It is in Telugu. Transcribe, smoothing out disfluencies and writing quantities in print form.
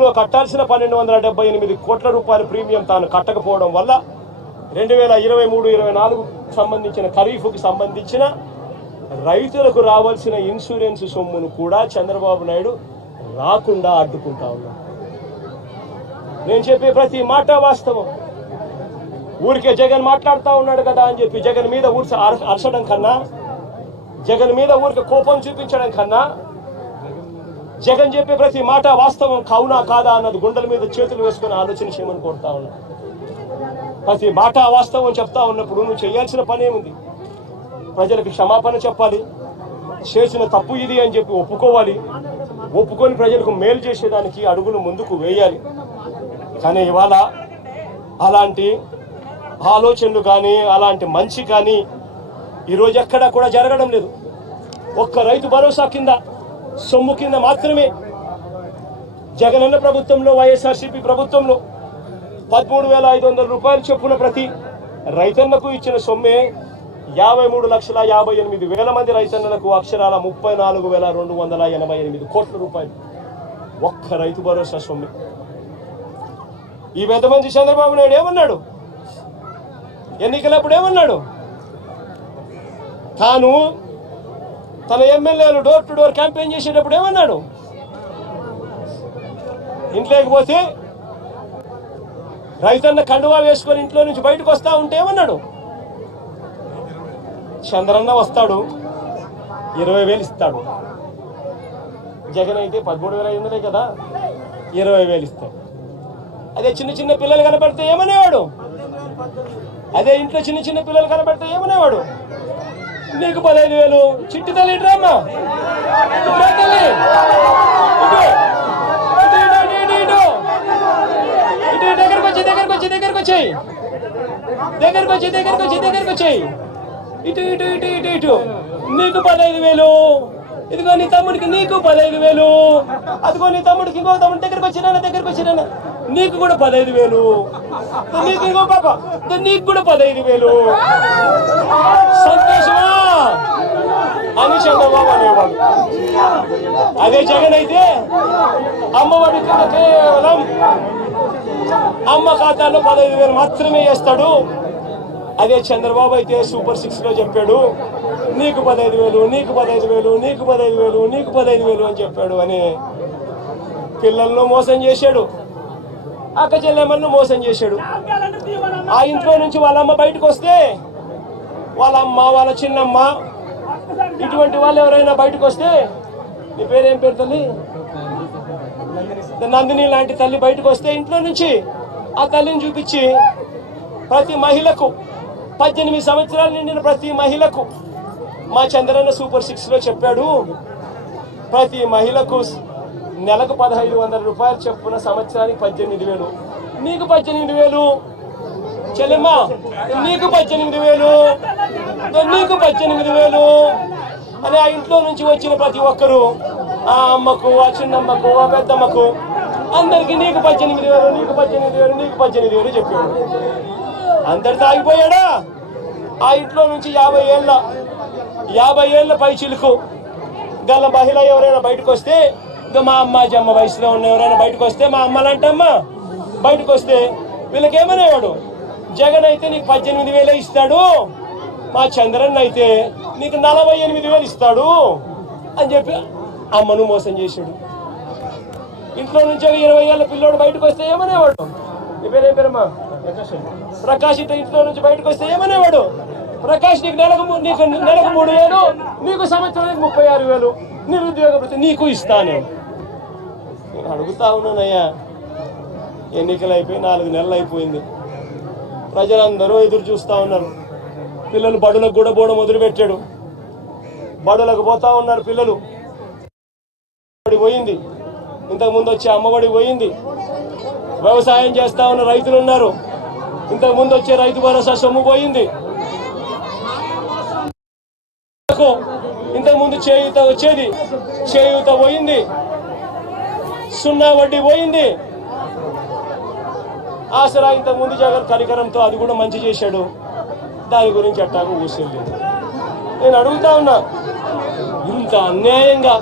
గతంలో కట్టాల్సిన 1278 కోట్ల రూపాయల ప్రీమియం తాను కట్టకపోవడం వల్ల 2023-24 సంబంధించిన ఖరీఫ్కి సంబంధించిన రైతులకు రావాల్సిన ఇన్సూరెన్స్ సొమ్మును కూడా చంద్రబాబు నాయుడు రాకుండా అడ్డుకుంటా ఉన్నాడు. నేను చెప్పే ప్రతి మాట వాస్తవం. ఊరికే జగన్ మాట్లాడుతూ ఉన్నాడు కదా అని చెప్పి జగన్ మీద అరచడం కన్నా, జగన్ మీద ఊరికే కోపం చూపించడం కన్నా, జగన్ చెప్పే ప్రతి మాట వాస్తవం కావునా కాదా అన్నది గుండెల మీద చేతులు వేసుకొని ఆలోచన చేయమని కోరుతా ఉన్నా. ప్రతి మాట వాస్తవం చెప్తా ఉన్నప్పుడు నువ్వు చేయాల్సిన పని ఏముంది? ప్రజలకు క్షమాపణ చెప్పాలి, చేసిన తప్పు ఇది అని చెప్పి ఒప్పుకోవాలి, ఒప్పుకొని ప్రజలకు మేలు చేసేదానికి అడుగులు ముందుకు వేయాలి. కానీ ఇవాళ అలాంటి ఆలోచనలు కానీ అలాంటి మంచి కానీ ఈరోజు ఎక్కడా కూడా జరగడం లేదు. ఒక్క రైతు భరోసా కింద సొమ్ము కింద మాత్రమే జగనన్న ప్రభుత్వంలో, వైఎస్ఆర్సీపీ ప్రభుత్వంలో 13,500 రూపాయలు చొప్పున ప్రతి రైతన్నకు ఇచ్చిన సొమ్మే 53,58,000 మంది రైతన్నలకు అక్షరాల 34,288 కోట్ల రూపాయలు ఒక్క రైతు భరోసా సొమ్మే. ఈ పెద్దమంది చంద్రబాబు నాయుడు ఏమన్నాడు? ఎన్నికలప్పుడు ఏమన్నాడు? తాను తన ఎమ్మెల్యేలు డోర్ టు డోర్ క్యాంపెయిన్ చేసేటప్పుడు ఏమన్నాడు? ఇంట్లోకి పోతే రైతన్న కండువా వేసుకొని ఇంట్లో నుంచి బయటకు వస్తా ఉంటే ఏమన్నాడు? చంద్రన్న వస్తాడు 20,000 ఇస్తాడు. జగన్ అయితే 13,500 కదా, 20,000 ఇస్తాడు. అదే చిన్న చిన్న పిల్లలు కనపడితే ఏమనేవాడు? అదే ఇంట్లో చిన్న చిన్న పిల్లలు కనపడితే ఏమనేవాడు? నీకు 15,000. చిట్టి తల్లి డ్రామా దగ్గరకు వచ్చాయి ఇటు ఇటు ఇటు ఇటు ఇటు నీకు 15,000. ఇదిగో నీ తమ్ముడికి నీకు 15,000. అదిగో నీ తమ్ముడికి ఇంకో తమ్ముడి దగ్గరకు వచ్చినా నీకు కూడా 15,000. నీకు ఇంకో పాప నీకు కూడా 15,000. సంతోషమా అని చంద్రబాబు అనేవాడు. అదే జగన్ అయితే అమ్మఒడి కేవలం అమ్మ ఖాతాలో 15,000 మాత్రమే వేస్తాడు. అదే చంద్రబాబు అయితే సూపర్ 6లో చెప్పాడు నీకు 15,000, నీకు 15,000, నీకు 15,000, నీకు 15,000 అని చెప్పాడు. అని పిల్లలను మోసం చేశాడు, అక్క చెల్లెమ్మలను మోసం చేశాడు. ఆ ఇంట్లో నుంచి వాళ్ళ అమ్మ బయటకు వస్తే వాళ్ళ అమ్మ, వాళ్ళ చిన్నమ్మ, ఇటువంటి వాళ్ళు ఎవరైనా బయటకు వస్తే, నీ పేరేం పేరు తల్లి? నందిని లాంటి తల్లి బయటకు వస్తే ఇంట్లో నుంచి ఆ తల్లిని చూపించి ప్రతి మహిళకు 18 సంవత్సరాలు నిండిన ప్రతి మహిళకు మా చంద్రన్న సూపర్ 6లో చెప్పాడు ప్రతి మహిళకు నెలకు 1,500 రూపాయలు చొప్పున సంవత్సరానికి 18,000. నీకు 18,000 చెల్లెమ్మ, నీకు 18,000, నీకు 18,000 అని ఆ ఇంట్లో నుంచి వచ్చిన ప్రతి ఒక్కరు ఆ అమ్మకు, ఆ చిన్నమ్మకు, ఆ పెద్దమ్మకు అందరికి నీకు 18,000, నీకు 18,000, నీకు 18,000 చెప్పాడు. అందరితో ఆగిపోయాడా? ఆ ఇంట్లో నుంచి 50 ఏళ్ళ పై చిలుకు గల మహిళ ఎవరైనా బయటకు వస్తే, ఇంకా మా అమ్మ జమ్మ వయసులో ఉన్న ఎవరైనా బయటకు వస్తే, మా అమ్మలంటమ్మ బయటకు వస్తే వీళ్ళకేమనేవాడు? జగన్ అయితే నీకు 18,000 ఇస్తాడు, మా చంద్రన్ అయితే నీకు 48,000 ఇస్తాడు అని చెప్పి అమ్మను మోసం చేశాడు. ఇంట్లో నుంచి 20 ఏళ్ళ పిల్లోడు బయటకు వస్తే ఏమనేవాడు? నీ పేరేం పేరమ్మా? ప్రకాష్. ఇంట్లో నుంచి బయటకు వస్తే ఏమనేవాడు? ప్రకాష్ నీకు నెలకు 3,000, నీకు సంవత్సరానికి 36,000, నిరుద్యోగ వృత్తి నీకు ఇస్తాను. నేను అడుగుతా ఉన్నానయ్యా, ఎన్నికలు అయిపోయి 4 నెలలు అయిపోయింది. ప్రజలందరూ ఎదురు చూస్తూ ఉన్నారు. పిల్లలు బడులకు కూడా పోవడం మొదలుపెట్టాడు. బడులకు పోతా ఉన్నారు పిల్లలు. పోయింది, ఇంతకుముందు వచ్చే అమ్మఒడి పోయింది. వ్యవసాయం చేస్తా ఉన్న రైతులు ఉన్నారు, ఇంతకుముందు వచ్చే రైతు భరోసా సొమ్ము పోయింది. ఇంతకుముందు చేయూత వచ్చేది, చేయూత పోయింది. 0 వడ్డీ పోయింది. ఆసరా ఇంతకుముందు జగన్ కనికరంతో అది కూడా మంచి చేశాడు, దాని గురించి అట్టాగా ఊసేది. నేను అడుగుతా ఉన్నా, ఇంత అన్యాయంగా